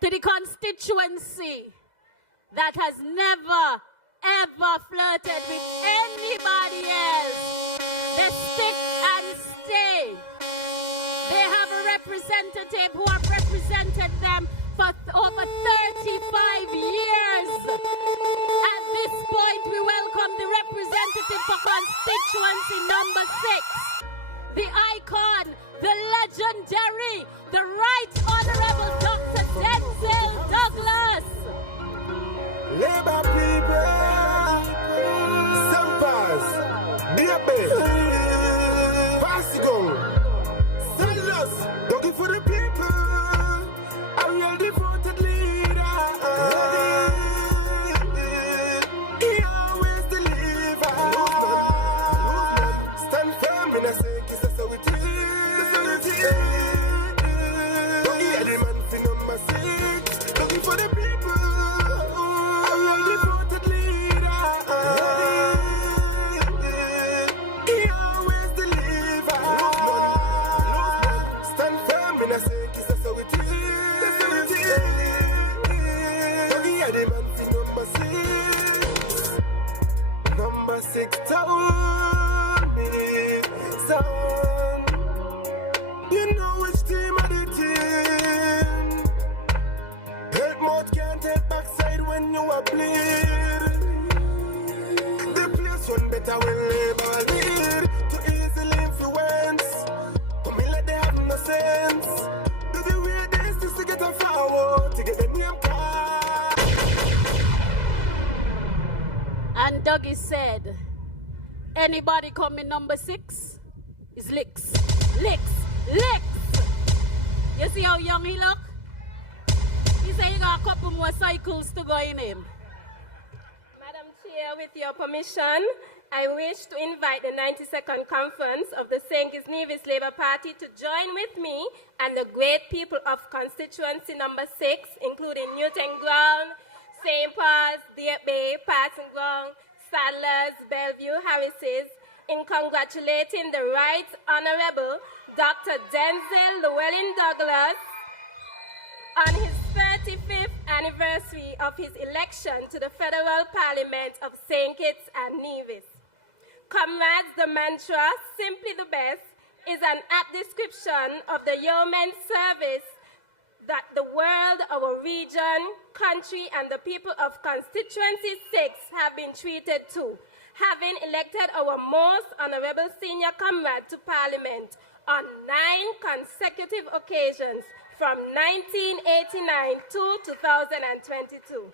to the constituency that has never, ever flirted with anybody else. They stick and stay. They have a representative who have represented them for over 35 years. At this point, we welcome the representative for constituency number 6, the icon, the legendary, the Right Honorable Dr. Denzil Douglas. Labour people, Sampers, Diabe, Pasigon, Sellers, looking for the people, a real devoted leader. He always deliver. Stand firm in a sake, it's how it is. Don't hear the man for number 6, looking for the people. Number 6 told me, son, you know which team of the team. Help mouth can't help backside when you are bleed. The place one better when labor lead to easily influence. Come in like they have no sense. Do the way this is to get a forward, to get a name card. And Dougie said, anybody coming number 6 is licks, licks, licks. You see how young he look? He said you got a couple more cycles to go in him. Madam Chair, with your permission, I wish to invite the 92nd Conference of the St. Kitts-Nevis Labour Party to join with me and the great people of constituency number 6, including Newton Ground, St. Paul's, Deep Bay, Patton Ground, Sadlers, Bellevue, Harris's, in congratulating the Right Honorable Dr. Denzil Douglas on his 35th anniversary of his election to the Federal Parliament of St. Kitts and Nevis. Comrades, the mantra, simply the best, is an apt description of the yeoman's service that the world, our region, country, and the people of Constituency 6 have been treated to, having elected our most honorable senior comrade to Parliament on 9 consecutive occasions from 1989 to 2022.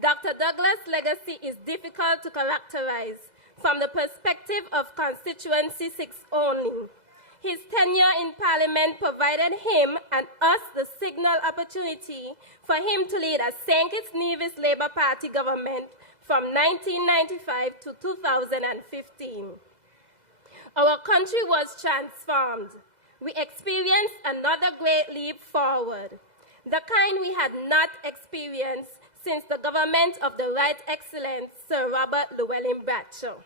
Dr. Douglas' legacy is difficult to characterize from the perspective of Constituency 6 only. His tenure in Parliament provided him and us the signal opportunity for him to lead a St. Kitts-Nevis Labour Party government from 1995 to 2015. Our country was transformed. We experienced another great leap forward, the kind we had not experienced since the government of the Right Excellent Sir Robert Llewellyn-Bradshaw.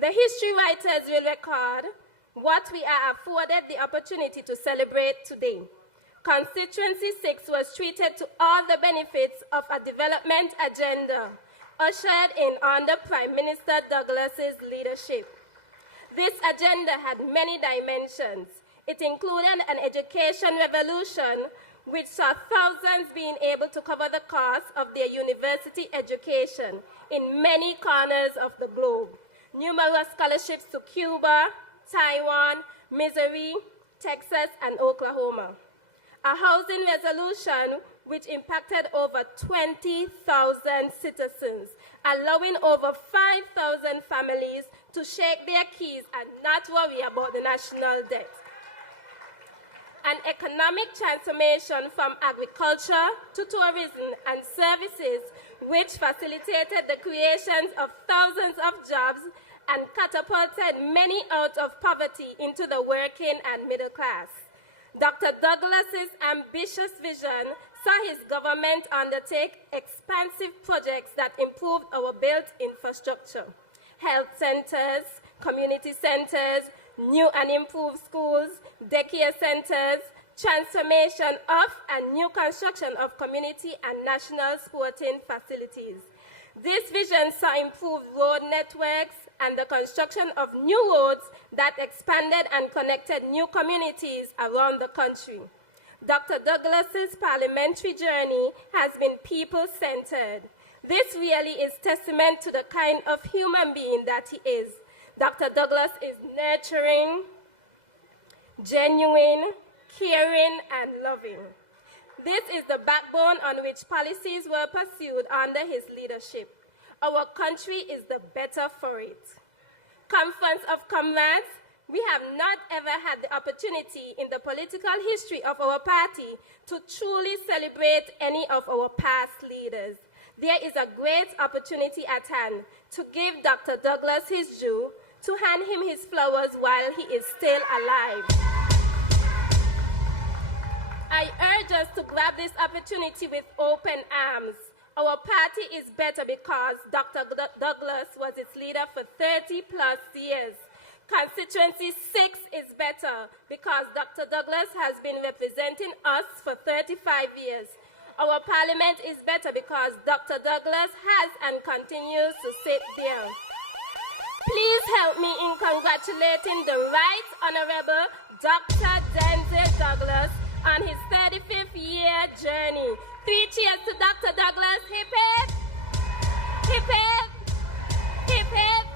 The history writers will record what we are afforded the opportunity to celebrate today. Constituency 6 was treated to all the benefits of a development agenda ushered in under Prime Minister Douglas's leadership. This agenda had many dimensions. It included an education revolution which saw thousands being able to cover the cost of their university education in many corners of the globe. Numerous scholarships to Cuba, Taiwan, Missouri, Texas, and Oklahoma. A housing resolution which impacted over 20,000 citizens, allowing over 5,000 families to shake their keys and not worry about the national debt. An economic transformation from agriculture to tourism and services which facilitated the creation of thousands of jobs and catapulted many out of poverty into the working and middle class. Dr. Douglas's ambitious vision saw his government undertake expansive projects that improved our built infrastructure. Health centers, community centers, new and improved schools, daycare centers, transformation of and new construction of community and national sporting facilities. This vision saw improved road networks and the construction of new roads that expanded and connected new communities around the country. Dr. Douglas's parliamentary journey has been people-centered. This really is testament to the kind of human being that he is. Dr. Douglas is nurturing, genuine, caring, and loving. This is the backbone on which policies were pursued under his leadership. Our country is the better for it. Conference of Comrades, we have not ever had the opportunity in the political history of our party to truly celebrate any of our past leaders. There is a great opportunity at hand to give Dr. Douglas his due, to hand him his flowers while he is still alive. I urge us to grab this opportunity with open arms. Our party is better because Dr. Douglas was its leader for 30 plus years. Constituency 6 is better because Dr. Douglas has been representing us for 35 years. Our parliament is better because Dr. Douglas has and continues to sit there. Please help me in congratulating the Right Honorable Dr. Denzil Douglas on his 35th year journey. 3 cheers to Dr. Douglas. Hip hip! Hip hip! Hip hip!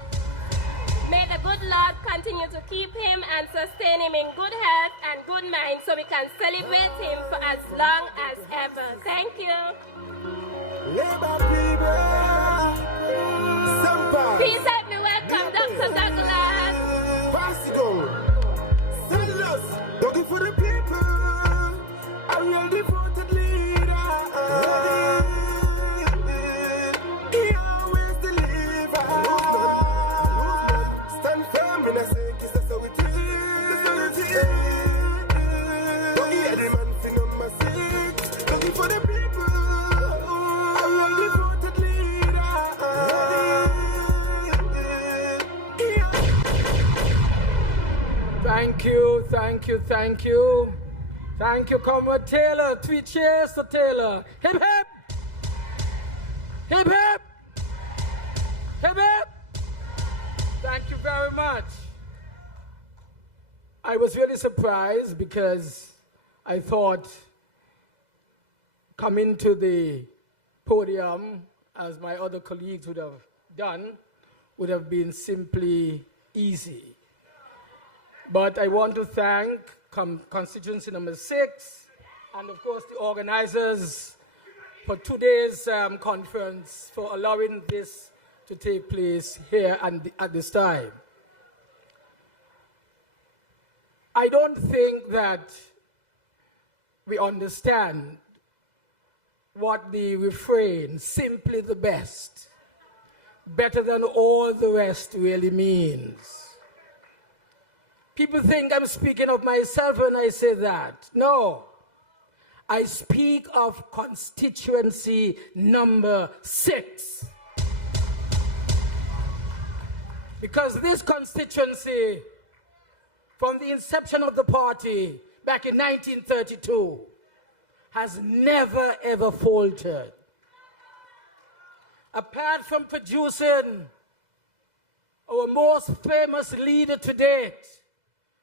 May the good Lord continue to keep him and sustain him in good health and good mind so we can celebrate him for as long as ever. Thank you. Please help me welcome Dr. Douglas. Pass it on. Douglas, looking for the people. I'm your devoted leader. He always delivers. Stand firm in a saying, kiss us how it is. Don't hear the man sing number 6. Looking for the people. I'm your devoted leader. Thank you, thank you, thank you. Thank you, Comrade Taylor. 3 cheers to Taylor. Hip hip! Hip hip! Hip hip! Thank you very much. I was really surprised because I thought coming to the podium, as my other colleagues would have done, would have been simply easy. But I want to thank Constituency number 6 and of course the organizers for today's conference for allowing this to take place here and at this time. I don't think that we understand what the refrain, simply the best, better than all the rest really means. People think I'm speaking of myself when I say that. No. I speak of constituency number 6. Because this constituency, from the inception of the party back in 1932, has never ever faltered. Apart from producing our most famous leader to date,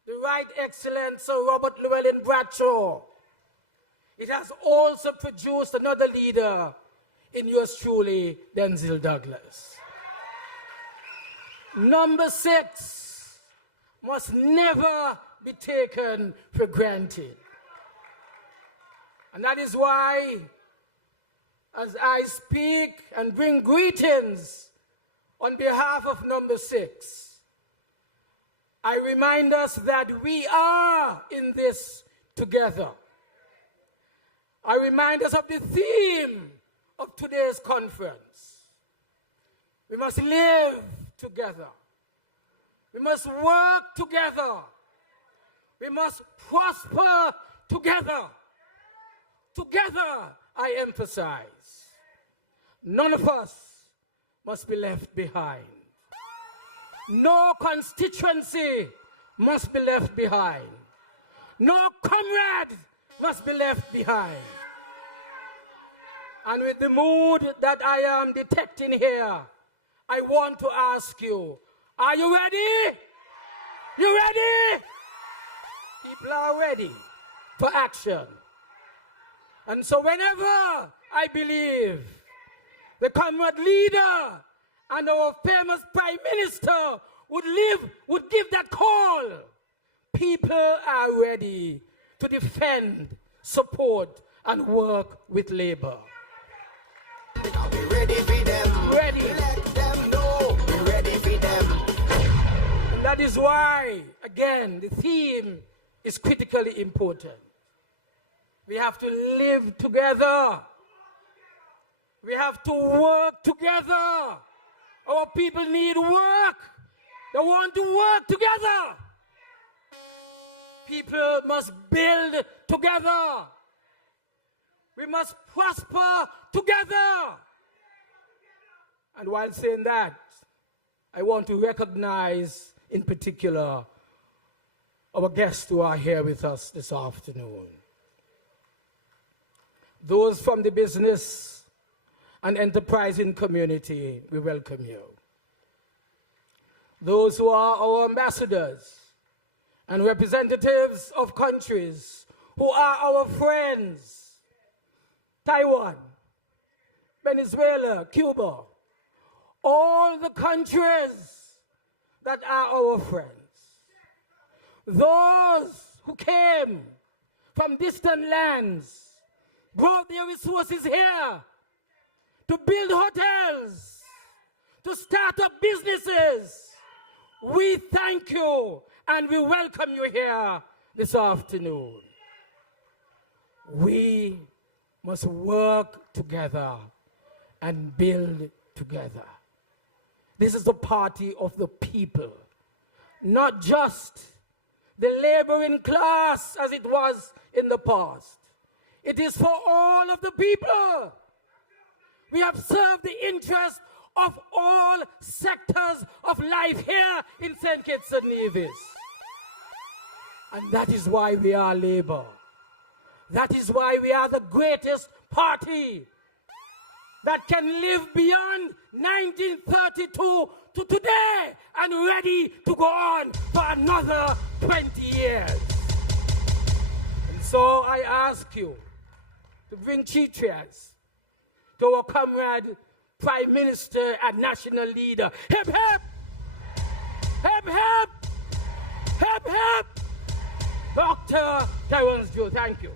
the Right Excellent Sir Robert Llewellyn Bradshaw, it has also produced another leader in yours truly, Denzil Douglas. Number 6 must never be taken for granted. And that is why, as I speak and bring greetings on behalf of number 6, I remind us that we are in this together. I remind us of the theme of today's conference. We must live together. We must work together. We must prosper together. Together, I emphasize. None of us must be left behind. No constituency must be left behind. No comrade must be left behind. And with the mood that I am detecting here, I want to ask you, are you ready? You ready? People are ready for action. And so whenever I believe the comrade leader and our famous Prime Minister would give that call, people are ready to defend, support, and work with Labour. Because we ready for them. Ready. Let them know we ready for them. And that is why, again, the theme is critically important. We have to live together. We have to work together. Our people need work. They want to work together. People must build together. We must prosper together. And while saying that, I want to recognize in particular our guests who are here with us this afternoon. Those from the business and enterprising community, we welcome you. Those who are our ambassadors and representatives of countries who are our friends, Taiwan, Venezuela, Cuba, all the countries that are our friends. Those who came from distant lands, brought their resources here to build hotels, to start up businesses. We thank you and we welcome you here this afternoon. We must work together and build together. This is the party of the people, not just the laboring class as it was in the past. It is for all of the people. We have served the interests of all sectors of life here in St. Kitts-Nevis. And that is why we are Labour. That is why we are the greatest party that can live beyond 1932 to today and ready to go on for another 20 years. And so I ask you to bring cheers to our comrade, Prime Minister and National Leader. Hip hip! Hip hip! Hip hip! Dr. Denzil, thank you.